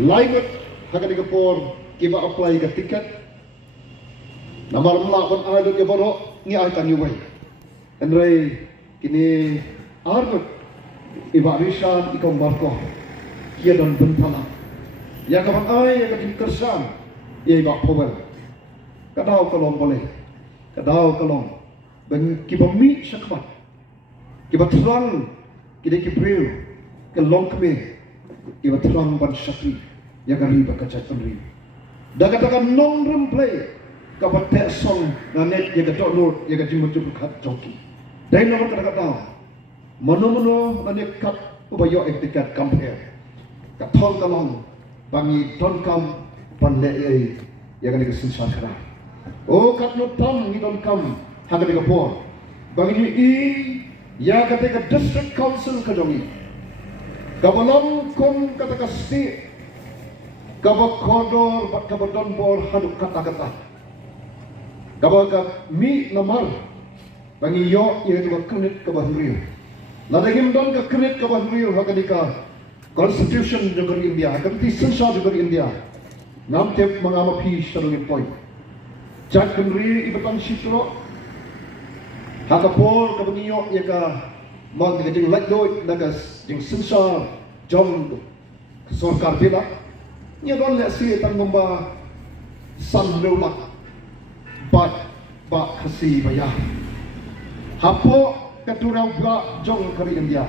Lainut haga di kapor kiba apply ga tiket. Namar melawan aidut ke boro ni ai kan yuwai. Enrei kini argut iba risan ikong marko. Kia dan bentala. Ya kapan ai ya kadin kersan. Ya iba powel. Kadau kalong boleh. Kadau kalong. Ben kiba mi syakmat. Kiba terang kini kibril kelong keme. Kiba terang ban syakri. Ya gari bakacak penri. Dah katakan non remplay. Kapan tek song nanet ya gatok nur ya gaji muncul kat joki. Dai nomor kata-kata. Mano-mano nanet kat ubayo etikat compare. Katol kalong bangi ton kam pan le ya kan ke sensan kara. Oh kat no tam ni don kam haga de kapor. Bangi ni ya kata ke district council ka jongi. Kabalong kom kata ka state. Kabak kodor bat kabadon bor haduk kata-kata. Kabak mi namar bangi yo ya tu kredit ka bahriu. Ladagim don ka kredit ka bahriu haga dika Constitution juga di India, ganti sensa juga di India. Nam tep mengama pi sebagai point. Cak kemri ibatan sitro. Hakapor kabunyo ya ka mag jing like doi nagas jing sensa jom sorkar bila. Nya don le si tan ngomba san leulak. Ba khasi bayar. Hapo katurau ba jong kari India.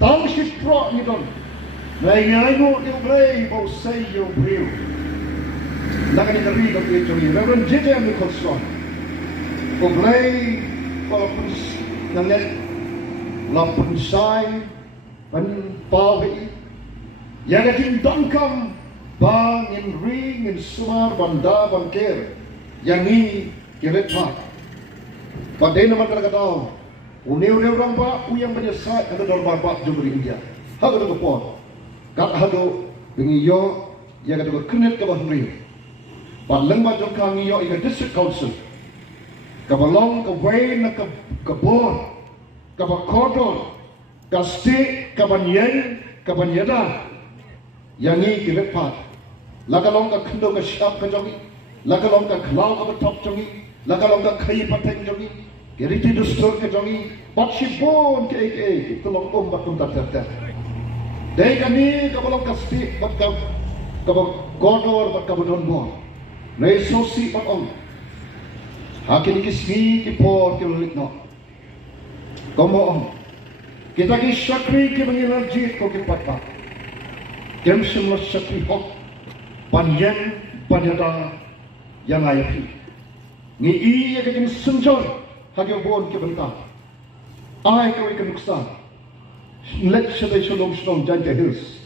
Tang sitro ni don. Ngai mo yung play o say yung real. Nakanikarito ko ito ni Reverend J.J. Nicholson. O play o pus nangyay lapunsay pan pawi. Yagating dangkam bang in ring in sumar banda bangker. Yangi kirit pa. Paday naman talaga tao. Uniw-uniw lang ba uyang banyasay ang dorbar ba jumri India. Hago na po. Kat hado bingi yo ya kata kredit ka bahri. Palang ba jong kangi yo ika district council. Kabalong ka way na ka bor, ka bakodor, ka state, ka banyen, ka banyada. Yangi kirit pat. Lagalong ka kendo ka syap ka jongi. Lagalong ka klaw ka batop jongi. Lagalong ka kayi pateng jongi. Kiriti dustur ka jongi. Bat shibon ka eke. Tulong batong tatar. Dahil kami kabalong kasti bat kabag kodor bat kabudon mo. Nay sosi bat on. Hakin kismi kipor kilulit no. Komo on. Kita ki syakri ki menginerji ko ki patpa. Kem semua syakri hok panjen panjada yang ayapi. Ni iya kajing senjor hagi bon ki bentang. Ay kau ikan nuksan. Let's say shalom Janja Hills.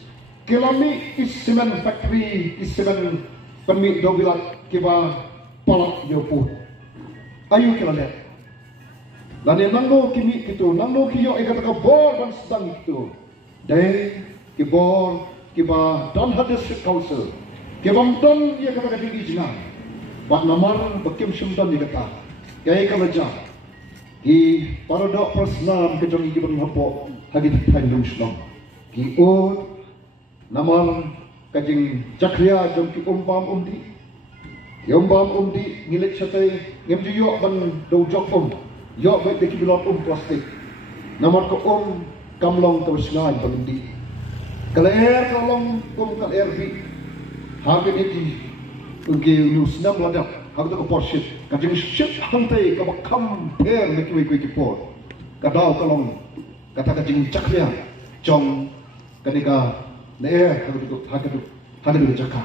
Kilami is cement factory, is cement permit dobilat kiba palak yopu. Ayu kilale. Lani nangno kimi kitu, nangno kiyo ikat ka bor ban sedang itu. Dai kibor kiba dan hadis council. Kibam dan ia kata kati ijna. Bat namar bakim sumdan dikata. Kaya kalaja. Ki parodok persnam kejong ikibang hapo. Hagi tayo Islam. Kiod naman kajing jakriya jom ki umbam undi ngilit siya tayo ngem yo ban do jok yo bet de ki bilot plastik namar ko kamlong to snag undi kalaer kalong kalaer bi hagi iti ugi news nam ladak hagi to porshit kajing shit hantay kabakam per neki ki por kadaw kalong kata kajing cakria jong ketika neer hagadu jaka